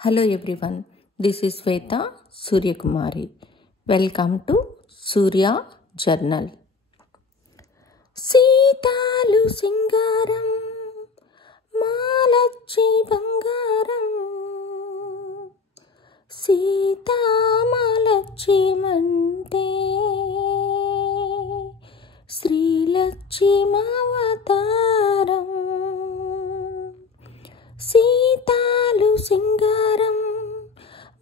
Hello everyone, this is Sweta Suryakumari. Welcome to Surya Journal. సీతాలు సింగారం మాలచ్చి బంగారం సీతామాలచ్చి మంటే శ్రీలక్ష్మీమవతారం సీతాలు సింగారం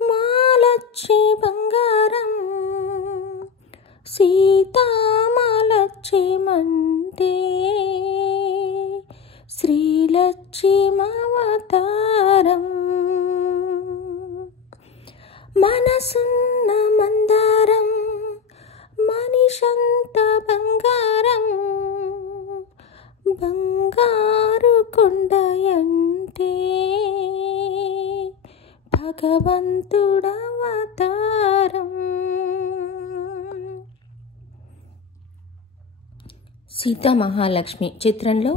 మాలచ్చి బంగారం సీతామాలచ్చి మంటే శ్రీలక్ష్మీమవతారం మనసున్న మందారం మనిషంత బంగారం బంగారు కొండయంటే భగవంతుడవతారం. సీతా మహాలక్ష్మి చిత్రంలో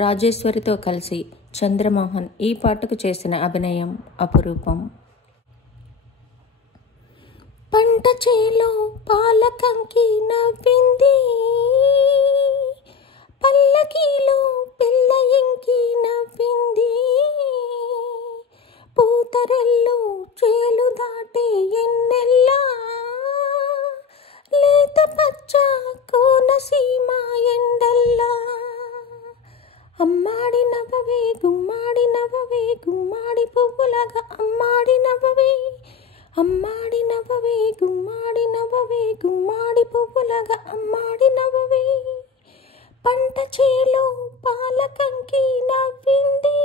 రాజేశ్వరితో కలిసి చంద్రమోహన్ ఈ పాటకు చేసిన అభినయం అపురూపం. పంట చేలో పాలకంకి నవ్వింది పల్లకిలో పిల్ల ఇంకి నవ్వింది పూతరెల్లు చేలు దాటి ఎన్నెల్లా లేత పచ్చ కోనసీమ ఎండల్లా అమ్మాడి నవ్వవే గుమ్మాడి నవ్వవే గుమ్మాడి పువ్వులగా అమ్మాడి నవ్వవే అమ్మాడి నవ్వవే గుమ్మాడి నవ్వవే గుమ్మాడి పువ్వులగా అమ్మాడి నవ్వవే పంట చేలో పాలకంకి నవ్వింది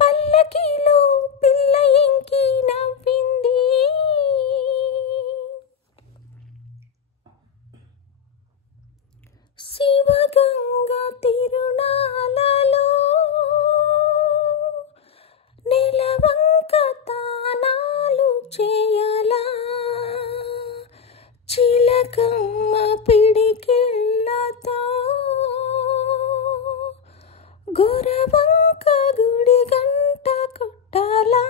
పల్లకిలో పిల్ల ఇంకి నవ్వింది. శివగంగా తిరునాలలో నెలవంక తానాలు చేయలా చిలకమ్మ పిడికిళ్ళతో గొరవంక గుడి గంట కొట్టాలా.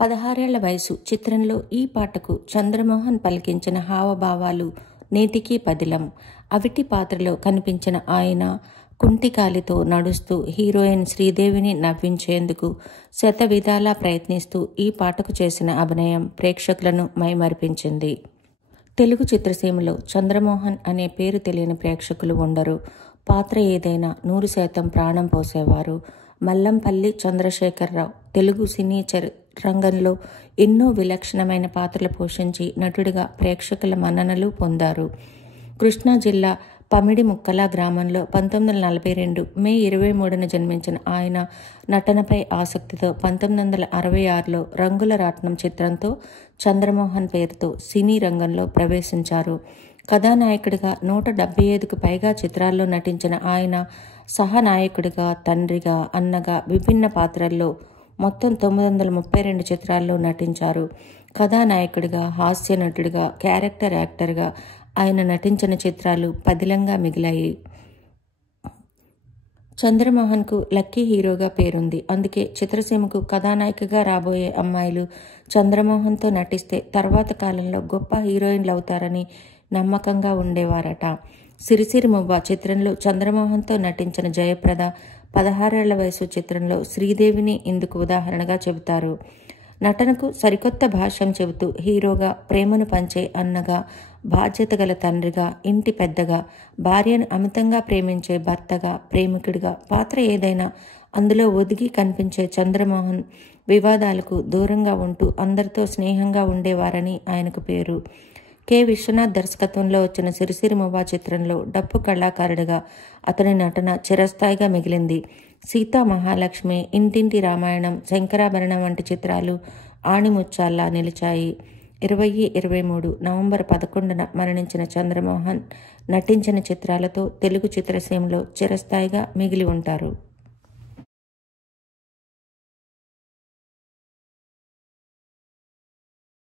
16 ఏళ్ల వయసు చిత్రంలో ఈ పాటకు చంద్రమోహన్ పలికించిన హావభావాలు నేటికీ పదిలం. అవిటి పాత్రలో కనిపించిన ఆయన కుంటికాలితో నడుస్తూ హీరోయిన్ శ్రీదేవిని నవ్వించేందుకు శతవిధాలా ప్రయత్నిస్తూ ఈ పాటకు చేసిన అభినయం ప్రేక్షకులను మైమరిపించింది. తెలుగు చిత్రసీమలో చంద్రమోహన్ అనే పేరు తెలియని ప్రేక్షకులు ఉండరు. పాత్ర ఏదైనా 100% ప్రాణం పోసేవారు. మల్లంపల్లి చంద్రశేఖరరావు తెలుగు సినీ రంగంలో ఎన్నో విలక్షణమైన పాత్రలు పోషించి నటుడిగా ప్రేక్షకుల మన్ననలు పొందారు. కృష్ణా జిల్లా పమిడిముక్కల గ్రామంలో 1942 మే 23న జన్మించిన ఆయన నటనపై ఆసక్తితో 1966లో రంగుల రాట్నం చిత్రంతో చంద్రమోహన్ పేరుతో సినీ రంగంలో ప్రవేశించారు. కథానాయకుడిగా 175కు పైగా చిత్రాల్లో నటించిన ఆయన సహనాయకుడిగా, తండ్రిగా, అన్నగా విభిన్న పాత్రల్లో మొత్తం 932 చిత్రాల్లో నటించారు. కథానాయకుడిగా, హాస్య నటుడిగా, క్యారెక్టర్ యాక్టర్గా ఆయన నటించిన చిత్రాలు పదిలంగా మిగిలాయి. చంద్రమోహన్కు లక్కీ హీరోగా పేరుంది. అందుకే చిత్రసీమకు కథానాయికగా రాబోయే అమ్మాయిలు చంద్రమోహన్తో నటిస్తే తర్వాత కాలంలో గొప్ప హీరోయిన్లు అవుతారని నమ్మకంగా ఉండేవారట. సిరిసిరి మువ్వ చిత్రంలో చంద్రమోహన్తో నటించిన జయప్రద 16 ఏళ్ల వయసు చిత్రంలో శ్రీదేవిని ఇందుకు ఉదాహరణగా చెబుతారు. నటనకు సరికొత్త భాష్యం చెబుతూ హీరోగా, ప్రేమను పంచే అన్నగా, బాధ్యత గల తండ్రిగా, ఇంటి పెద్దగా, భార్యను అమితంగా ప్రేమించే భర్తగా, ప్రేమికుడిగా పాత్ర ఏదైనా అందులో ఒదిగి కనిపించే చంద్రమోహన్ వివాదాలకు దూరంగా ఉంటూ అందరితో స్నేహంగా ఉండేవారని ఆయనకు పేరు. కె. విశ్వనాథ్ దర్శకత్వంలో వచ్చిన సిరిసిరి మువ్వ చిత్రంలో డప్పు కళాకారుడిగా అతని నటన చిరస్థాయిగా మిగిలింది. సీతా మహాలక్ష్మి, ఇంటింటి రామాయణం, శంకరాభరణం వంటి చిత్రాలు ఆణిముత్యాల్లా నిలిచాయి. 2023 నవంబర్ 11న మరణించిన చంద్రమోహన్ నటించిన చిత్రాలతో తెలుగు చిత్రసీమలో చిరస్థాయిగా మిగిలి ఉంటారు.